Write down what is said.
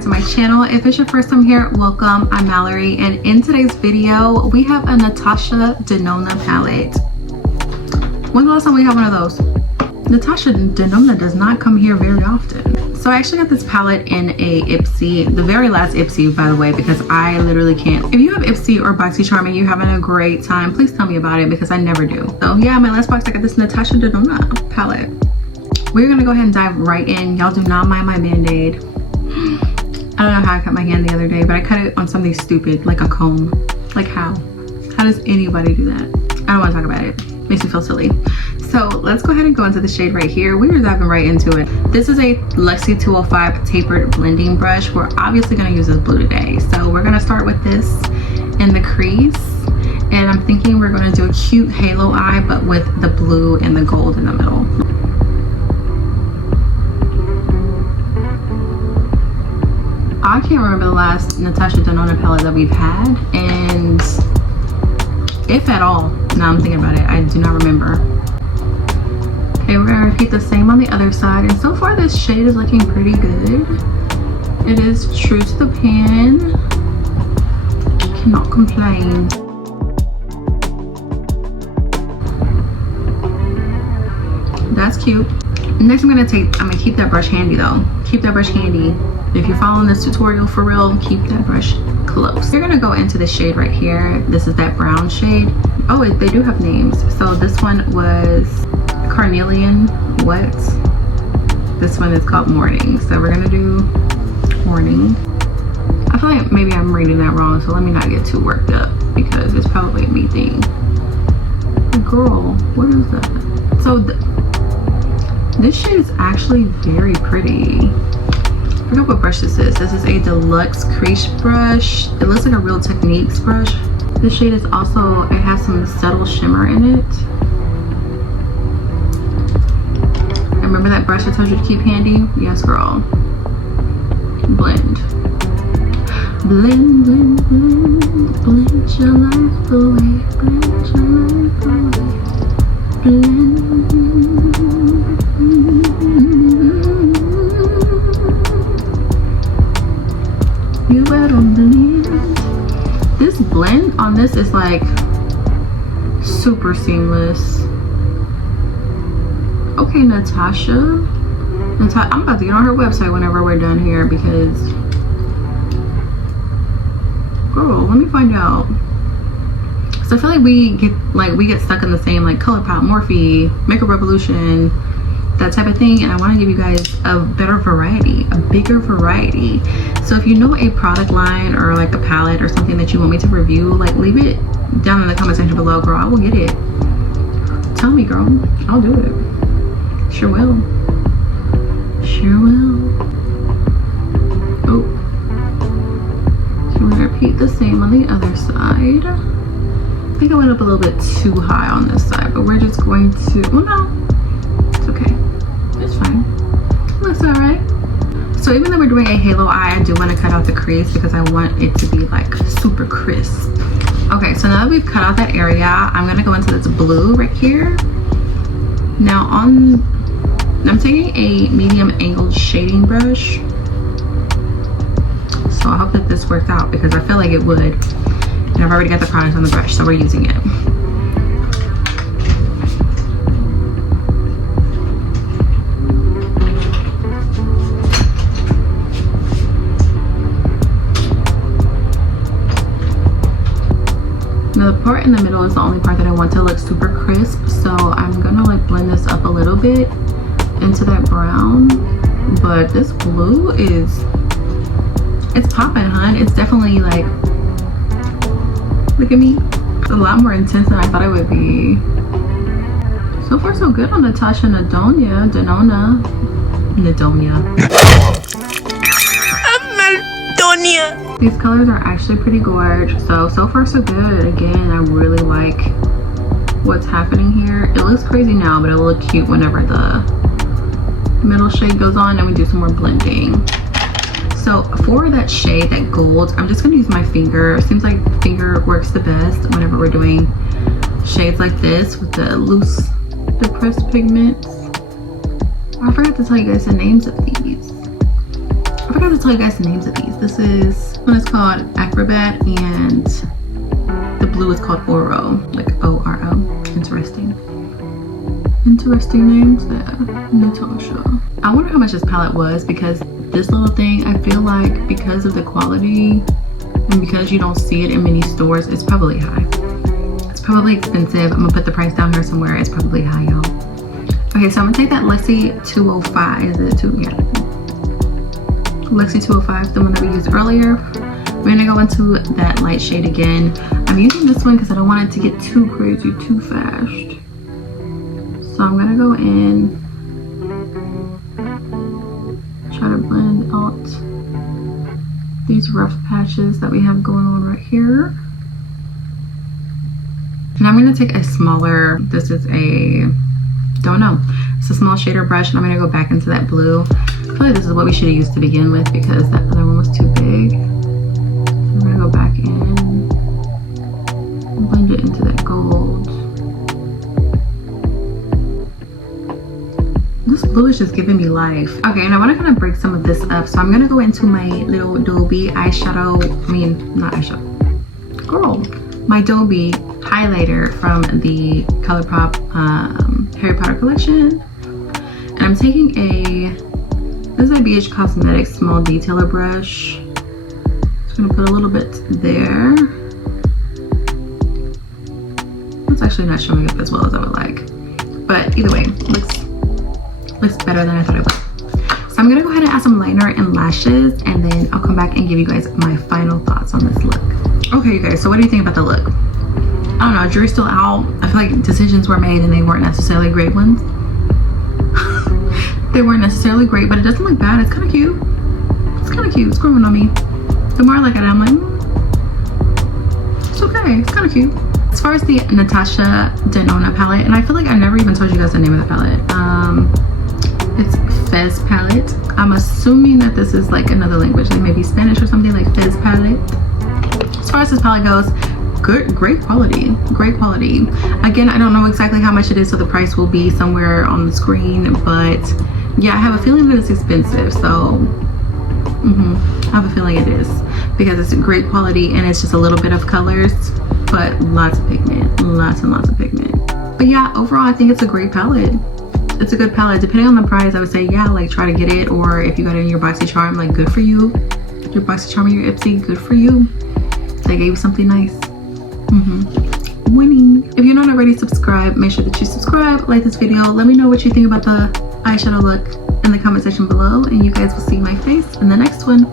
back to my channel. If it's your first time here, welcome. I'm Mallory, and in today's video we have a Natasha Denona palette. When's the last time we had one of those? Natasha Denona does not come here very often. So I actually got this palette in a Ipsy, the very last Ipsy, by the way, because I literally can't. If you have Ipsy or BoxyCharm and you're having a great time, please tell me about it because I never do. So yeah, my last box I got this Natasha Denona palette. We're gonna go ahead and dive right in. Y'all do not mind my band-aid. I don't know how I cut my hand the other day, but I cut it on something stupid, like a comb. Like how? How does anybody do that? I don't want to talk about it. Makes me feel silly. So let's go ahead and go into the shade right here. We were diving right into it. This is a Lexi 205 tapered blending brush. We're obviously gonna use this blue today. So we're gonna start with this in the crease. And I'm thinking we're gonna do a cute halo eye, but with the blue and the gold in the middle. I can't remember the last Natasha Denona palette that we've had, and if at all. Now I'm thinking about it, I do not remember. Okay, we're gonna repeat the same on the other side, and so far this shade is looking pretty good. It is true to the pan. Cannot complain. That's cute. Next I'm gonna keep that brush handy though. Keep that brush handy. If you're following this tutorial for real, keep that brush close. You're gonna go into the shade right here. This is that brown shade. Oh, they do have names. So this one was Carnelian Wet. This one is called Morning. So we're gonna do Morning. I feel like maybe I'm reading that wrong, so let me not get too worked up because it's probably a me thing. Girl, what is that? So this shade is actually very pretty. I forgot what brush this is. This is a deluxe crease brush. It looks like a Real Techniques brush. This shade is also, it has some subtle shimmer in it. Remember that brush I told you to keep handy? Yes, girl. Blend. Blend, blend, blend. Blend your life away. Blend your life away. Blend. You better believe it. This blend on this is like super seamless. Okay, Natasha. I'm about to get on her website whenever we're done here because, girl, let me find out. So I feel like we get stuck in the same like ColourPop, Morphe, Makeup Revolution, that type of thing, and I want to give you guys a better variety, a bigger variety. So if you know a product line or like a palette or something that you want me to review, like leave it down in the comment section below, girl. I will get it. Tell me, girl. I'll do it. Sure will. Sure will. Oh. So we're gonna repeat the same on the other side. I think I went up a little bit too high on this side, but we're just going to, well, no, it's okay. It's fine. Looks alright. So even though we're doing a halo eye, I do want to cut out the crease because I want it to be like super crisp. Okay, so now that we've cut out that area, I'm going to go into this blue right here. Now I'm taking a medium angled shading brush. So I hope that this works out because I feel like it would. And I've already got the product on the brush, so we're using it. Now the part in the middle is the only part that I want to look super crisp, so I'm gonna like blend this up a little bit into that brown. But this blue is, it's popping, hun. It's definitely like, look at me. It's a lot more intense than I thought it would be. So far so good on Natasha Denona. These colors are actually pretty gorgeous. So far so good. Again, I really like what's happening here. It looks crazy now, but it'll look cute whenever the middle shade goes on and we do some more blending. So for that shade, that gold, I'm just gonna use my finger. It seems like finger works the best whenever we're doing shades like this with the loose depressed pigments. I forgot to tell you guys the names of these. I forgot to tell you guys the names of these. This one is called Acrobat and the blue is called Oro, like O-R-O. Interesting names there. Natasha. I wonder how much this palette was, because this little thing, I feel like because of the quality and because you don't see it in many stores, it's probably high. It's probably expensive. I'm gonna put the price down here somewhere. It's probably high, y'all. Okay, so I'm gonna take that Lexi 205. Is it 2? Yeah. Lexi 205, the one that we used earlier. We're gonna go into that light shade again. I'm using this one because I don't want it to get too crazy too fast. So I'm gonna go in, try to blend out these rough patches that we have going on right here. And I'm gonna take a smaller, this is a, don't know, it's a small shader brush, and I'm gonna go back into that blue. I feel like this is what we should have used to begin with because that other one was too big. I'm gonna go back in, blend it into that gold. This blue is just giving me life. Okay, and I want to kind of break some of this up, so I'm gonna go into my little Adobe eyeshadow, not eyeshadow, girl, my Adobe highlighter from the ColourPop Harry Potter collection, and I'm taking this is a BH Cosmetics small detailer brush. Just gonna put a little bit there. It's actually not showing up as well as I would like, but either way, looks better than I thought it would. So I'm gonna go ahead and add some liner and lashes, and then I'll come back and give you guys my final thoughts on this look. Okay, you guys, so what do you think about the look? I don't know, jury's still out. I feel like decisions were made and they weren't necessarily great ones. They weren't necessarily great, but it doesn't look bad. It's kind of cute. It's kind of cute. It's growing on me. The more I look at it, I'm like, it's okay. It's kind of cute. As far as the Natasha Denona palette, and I feel like I never even told you guys the name of the palette. It's Fez palette. I'm assuming that this is like another language, like maybe Spanish or something, like Fez palette. As far as this palette goes, great quality. Again, I don't know exactly how much it is, so the price will be somewhere on the screen, but yeah, I have a feeling that it's expensive, so I have a feeling it is, because it's great quality and it's just a little bit of colors, but lots of pigment, lots and lots of pigment. But yeah, overall I think it's a great palette. It's a good palette. Depending on the price, I would say yeah, like try to get it, or if you got it in your BoxyCharm, like good for you. Your BoxyCharm or your Ipsy, good for you. They gave you something nice. Winning. If you're not already subscribed, make sure that you subscribe, like this video, let me know what you think about the eyeshadow look in the comment section below, and you guys will see my face in the next one.